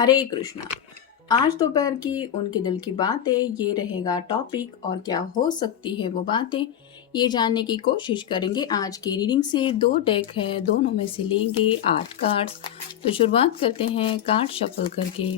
हरे कृष्णा। आज दोपहर की उनके दिल की बातें ये रहेगा टॉपिक, और क्या हो सकती है वो बातें ये जानने की कोशिश करेंगे। आज की रीडिंग से दो डेक है, दोनों में से लेंगे 8 कार्ड्स। तो शुरुआत करते हैं कार्ड शफल करके।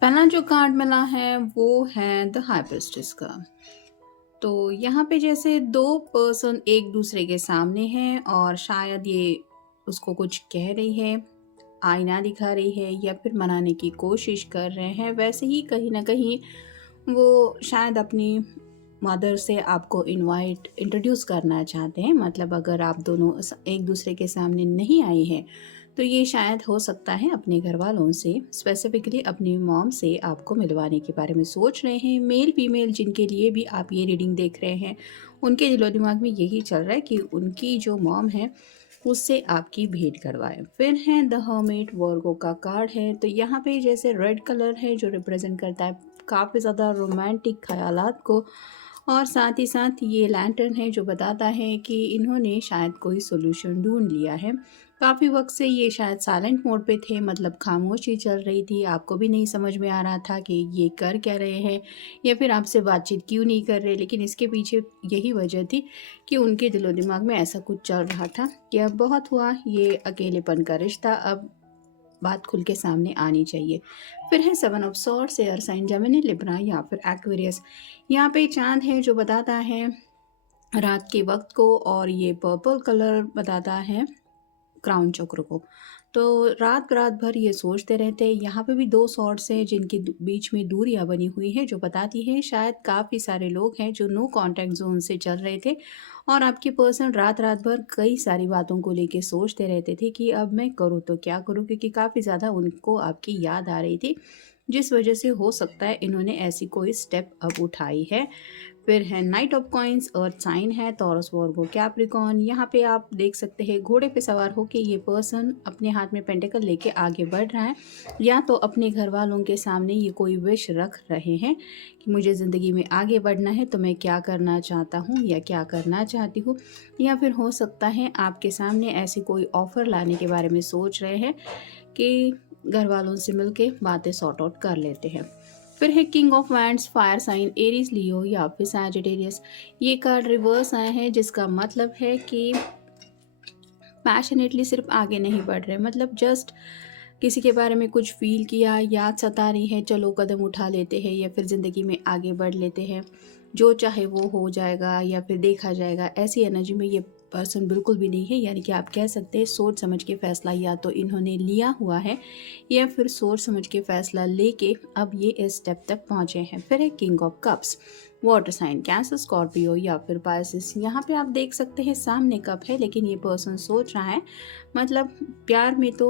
पहला जो कार्ड मिला है वो है द हाई प्रीस्टेस का। तो यहाँ पे जैसे दो पर्सन एक दूसरे के सामने हैं और शायद ये उसको कुछ कह रही है, आईना दिखा रही है या फिर मनाने की कोशिश कर रहे हैं। वैसे ही कहीं ना कहीं वो शायद अपनी मदर से आपको इंट्रोड्यूस करना चाहते हैं। मतलब अगर आप दोनों एक दूसरे के सामने नहीं आई हैं तो ये शायद हो सकता है अपने घर वालों से, स्पेसिफिकली अपनी मॉम से आपको मिलवाने के बारे में सोच रहे हैं। मेल फीमेल जिनके लिए भी आप ये रीडिंग देख रहे हैं उनके दिलो दिमाग में यही चल रहा है कि उनकी जो मॉम है उससे आपकी भेंट करवाएं। फिर है द हर्मिट, वर्गो का कार्ड है। तो यहाँ पे जैसे रेड कलर है जो रिप्रेजेंट करता है काफ़ी ज़्यादा रोमांटिक ख्यालात को, और साथ ही साथ ये लैंटर्न है जो बताता है कि इन्होंने शायद कोई सोल्यूशन ढूंढ लिया है। काफ़ी वक्त से ये शायद साइलेंट मोड पे थे, मतलब खामोशी चल रही थी, आपको भी नहीं समझ में आ रहा था कि ये कर क्या रहे हैं या फिर आपसे बातचीत क्यों नहीं कर रहे। लेकिन इसके पीछे यही वजह थी कि उनके दिलो दिमाग में ऐसा कुछ चल रहा था कि अब बहुत हुआ, ये अकेलेपन का रिश्ता, अब बात खुल के सामने आनी चाहिए। फिर है 7 of swords, air sign Gemini, Libra या फिर एक्वेरियस। यहाँ पे चांद है जो बताता है रात के वक्त को, और ये पर्पल कलर बताता है क्राउन चक्र को। तो रात रात भर ये सोचते रहते हैं। यहाँ पे भी दो सॉर्ड्स हैं जिनके बीच में दूरियां बनी हुई है जो बताती है शायद काफ़ी सारे लोग हैं जो नो कांटेक्ट जोन से चल रहे थे, और आपके पर्सन रात रात भर कई सारी बातों को लेके सोचते रहते थे कि अब मैं करूँ तो क्या करूँ, क्योंकि काफ़ी ज़्यादा उनको आपकी याद आ रही थी, जिस वजह से हो सकता है इन्होंने ऐसी कोई स्टेप अब उठाई है। फिर है knight of coins, earth sign है टॉरस, वर्गो, कैप्रिकॉर्न। यहाँ पे आप देख सकते हैं घोड़े पे सवार होके ये पर्सन अपने हाथ में पेंटिकल लेके आगे बढ़ रहा है, या तो अपने घर वालों के सामने ये कोई विश रख रहे हैं कि मुझे ज़िंदगी में आगे बढ़ना है तो मैं क्या करना चाहता हूँ या क्या करना चाहती हूँ, या फिर हो सकता है आपके सामने ऐसी कोई ऑफ़र लाने के बारे में सोच रहे हैं कि घर वालों से मिलके बातें सॉर्ट आउट कर लेते हैं। फिर है king of wands, fire sign Aries, Leo या फिर सैजिटेरियस। ये कार्ड रिवर्स आया है जिसका मतलब है कि पैशनेटली सिर्फ आगे नहीं बढ़ रहे, मतलब जस्ट किसी के बारे में कुछ फील किया, याद सता रही है, चलो कदम उठा लेते हैं या फिर ज़िंदगी में आगे बढ़ लेते हैं, जो चाहे वो हो जाएगा या फिर देखा जाएगा। ऐसी एनर्जी में ये पर्सन बिल्कुल भी नहीं है। यानी कि आप कह सकते हैं सोच समझ के फैसला या तो इन्होंने लिया हुआ है या फिर सोच समझ के फैसला लेके अब ये इस स्टेप तक पहुँचे हैं। फिर है king of cups, water sign, Cancer, Scorpio या फिर पाइसिस। यहाँ पे आप देख सकते हैं सामने कप है लेकिन ये पर्सन सोच रहा है, मतलब प्यार में तो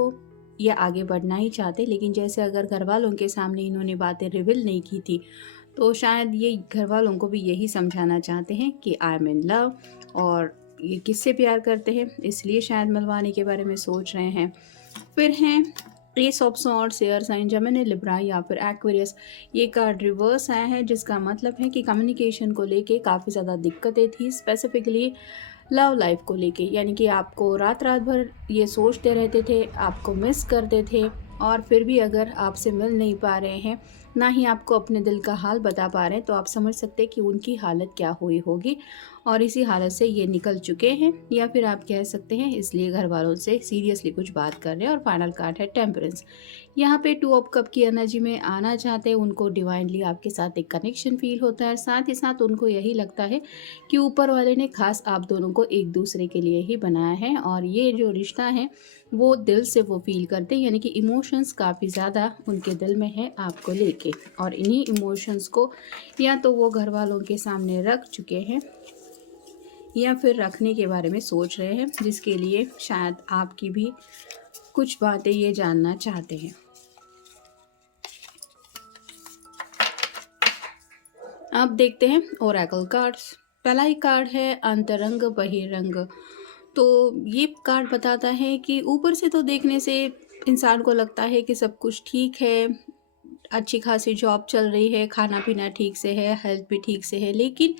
ये आगे बढ़ना ही चाहते, लेकिन जैसे अगर घर वालों के सामने इन्होंने बातें रिवील नहीं की थी तो शायद ये घर वालों को भी यही समझाना चाहते हैं कि आई एम इन लव, और ये किससे प्यार करते हैं इसलिए शायद मिलवाने के बारे में सोच रहे हैं। फिर हैं ace of swords, air sign Gemini, Libra या फिर एक्वेरियस। ये कार्ड रिवर्स आया है जिसका मतलब है कि कम्युनिकेशन को लेके काफ़ी ज़्यादा दिक्कतें थी, स्पेसिफिकली लव लाइफ को लेके, यानी कि आपको रात रात भर ये सोचते रहते थे, आपको मिस करते थे, और फिर भी अगर आपसे मिल नहीं पा रहे हैं, ना ही आपको अपने दिल का हाल बता पा रहे हैं, तो आप समझ सकते हैं कि उनकी हालत क्या हुई होगी, और इसी हालत से ये निकल चुके हैं, या फिर आप कह सकते हैं इसलिए घर वालों से सीरियसली कुछ बात कर रहे हैं। और फाइनल कार्ड है टेम्परेंस। यहाँ पे 2 ऑफ कप की एनर्जी में आना चाहते हैं, उनको डिवाइनली आपके साथ एक कनेक्शन फील होता है, साथ ही साथ उनको यही लगता है कि ऊपर वाले ने खास आप दोनों को एक दूसरे के लिए ही बनाया है, और ये जो रिश्ता है वो दिल से वो फील करते हैं, यानी कि इमोशंस काफ़ी ज़्यादा उनके दिल में है आपको लेके, और इन्हीं इमोशंस को या तो वो घर वालों के सामने रख चुके हैं या फिर रखने के बारे में सोच रहे हैं, जिसके लिए शायद आपकी भी कुछ बातें ये जानना चाहते हैं। अब देखते हैं ओरेकल कार्ड्स। पहला ही कार्ड है अंतरंग बहिरंग। तो ये कार्ड बताता है कि ऊपर से तो देखने से इंसान को लगता है कि सब कुछ ठीक है, अच्छी खासी जॉब चल रही है, खाना पीना ठीक से है, हेल्थ भी ठीक से है, लेकिन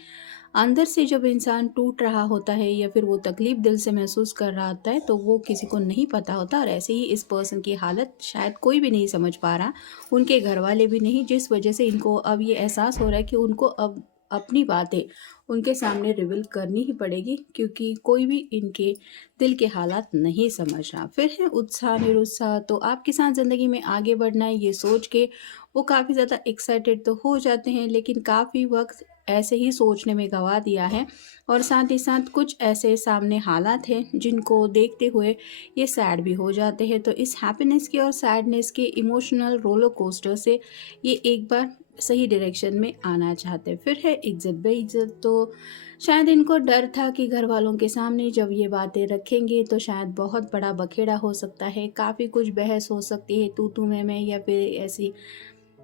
अंदर से जब इंसान टूट रहा होता है या फिर वो तकलीफ़ दिल से महसूस कर रहा होता है, तो वो किसी को नहीं पता होता। और ऐसे ही इस पर्सन की हालत शायद कोई भी नहीं समझ पा रहा, उनके घर वाले भी नहीं, जिस वजह से इनको अब ये एहसास हो रहा है कि उनको अब अपनी बातें उनके सामने रिवील करनी ही पड़ेगी, क्योंकि कोई भी इनके दिल के हालात नहीं समझ रहा। फिर है उत्साह निरुत्साह। तो आपके साथ ज़िंदगी में आगे बढ़ना है ये सोच के वो काफ़ी ज़्यादा एक्साइटेड तो हो जाते हैं, लेकिन काफ़ी वक्त ऐसे ही सोचने में गंवा दिया है, और साथ ही साथ कुछ ऐसे सामने हालात हैं जिनको देखते हुए ये सैड भी हो जाते हैं। तो इस हैप्पीनेस के और सैडनेस के इमोशनल रोलर कोस्टर से ये एक बार सही डायरेक्शन में आना चाहते हैं। फिर है इज्जत बेइज्जत। तो शायद इनको डर था कि घर वालों के सामने जब ये बातें रखेंगे तो शायद बहुत बड़ा बखेड़ा हो सकता है, काफ़ी कुछ बहस हो सकती है तू तू मैं, या फिर ऐसी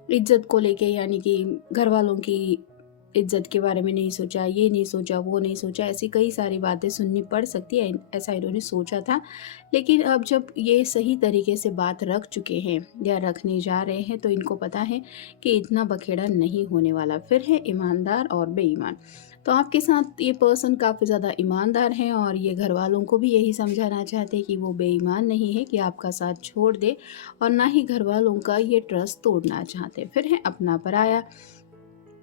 इज्जत को लेके, यानी कि घर वालों की इज्जत के बारे में नहीं सोचा, ये नहीं सोचा, वो नहीं सोचा, ऐसी कई सारी बातें सुननी पड़ सकती है, ऐसा इन्होंने सोचा था। लेकिन अब जब ये सही तरीके से बात रख चुके हैं या रखने जा रहे हैं, तो इनको पता है कि इतना बखेड़ा नहीं होने वाला। फिर है ईमानदार और बेईमान। तो आपके साथ ये पर्सन काफ़ी ज़्यादा ईमानदार हैं, और ये घर वालों को भी यही समझाना चाहते हैं कि वो बेईमान नहीं है कि आपका साथ छोड़ दे, और ना ही घर वालों का ये ट्रस्ट तोड़ना चाहते। फिर है अपना पराया।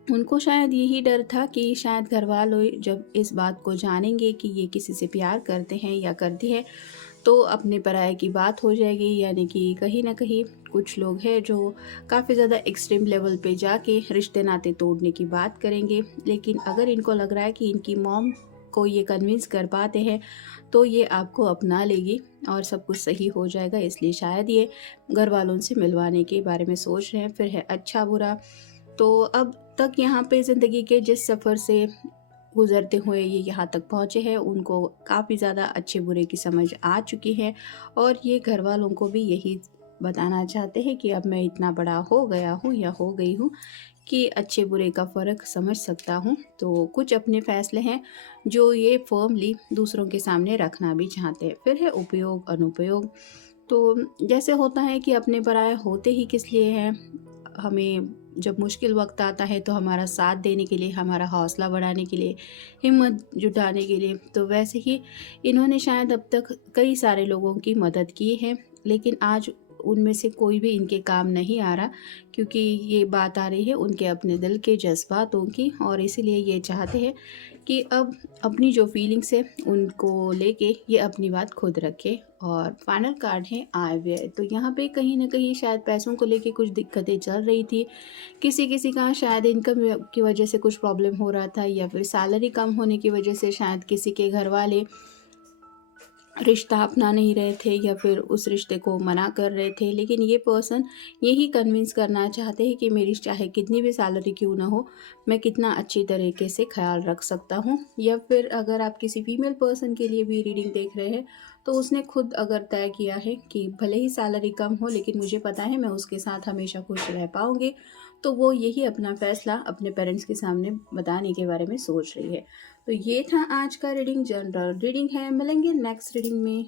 उनको शायद यही डर था कि शायद घर वाले जब इस बात को जानेंगे कि ये किसी से प्यार करते हैं या करती है, तो अपने पराये की बात हो जाएगी, यानी कि कहीं ना कहीं कुछ लोग हैं जो काफ़ी ज़्यादा एक्सट्रीम लेवल पे जाके रिश्ते नाते तोड़ने की बात करेंगे। लेकिन अगर इनको लग रहा है कि इनकी मॉम को ये कन्विंस कर पाते हैं, तो ये आपको अपना लेगी और सब कुछ सही हो जाएगा, इसलिए शायद ये घर वालों से मिलवाने के बारे में सोच रहे हैं। फिर है अच्छा बुरा। तो अब तक यहाँ पे ज़िंदगी के जिस सफ़र से गुज़रते हुए ये यहाँ तक पहुँचे हैं, उनको काफ़ी ज़्यादा अच्छे बुरे की समझ आ चुकी है, और ये घर वालों को भी यही बताना चाहते हैं कि अब मैं इतना बड़ा हो गया हूँ या हो गई हूँ कि अच्छे बुरे का फ़र्क समझ सकता हूँ। तो कुछ अपने फ़ैसले हैं जो ये फर्मली दूसरों के सामने रखना भी चाहते हैं। फिर है उपयोग अनुपयोग। तो जैसे होता है कि अपने पराये होते ही किस लिए हैं, हमें जब मुश्किल वक्त आता है तो हमारा साथ देने के लिए, हमारा हौसला बढ़ाने के लिए, हिम्मत जुटाने के लिए। तो वैसे ही इन्होंने शायद अब तक कई सारे लोगों की मदद की है, लेकिन आज उनमें से कोई भी इनके काम नहीं आ रहा, क्योंकि ये बात आ रही है उनके अपने दिल के जज्बातों की, और इसीलिए ये चाहते हैं कि अब अपनी जो फीलिंग्स है उनको लेके ये अपनी बात खुद रखे। और फाइनल कार्ड है आय व्यय। तो यहाँ पे कहीं ना कहीं शायद पैसों को लेके कुछ दिक्कतें चल रही थी, किसी किसी का शायद इनकम की वजह से कुछ प्रॉब्लम हो रहा था, या फिर सैलरी कम होने की वजह से शायद किसी के घर वाले रिश्ता अपना नहीं रहे थे या फिर उस रिश्ते को मना कर रहे थे। लेकिन ये पर्सन यही कन्विंस करना चाहते हैं कि मेरी चाहे कितनी भी सैलरी क्यों ना हो, मैं कितना अच्छी तरीके से ख्याल रख सकता हूँ। या फिर अगर आप किसी फीमेल पर्सन के लिए भी रीडिंग देख रहे हैं, तो उसने खुद अगर तय किया है कि भले ही सैलरी कम हो, लेकिन मुझे पता है मैं उसके साथ हमेशा खुश रह पाऊँगी, तो वो यही अपना फैसला अपने पेरेंट्स के सामने बताने के बारे में सोच रही है। तो ये था आज का रीडिंग, जनरल रीडिंग है। मिलेंगे नेक्स्ट रीडिंग में।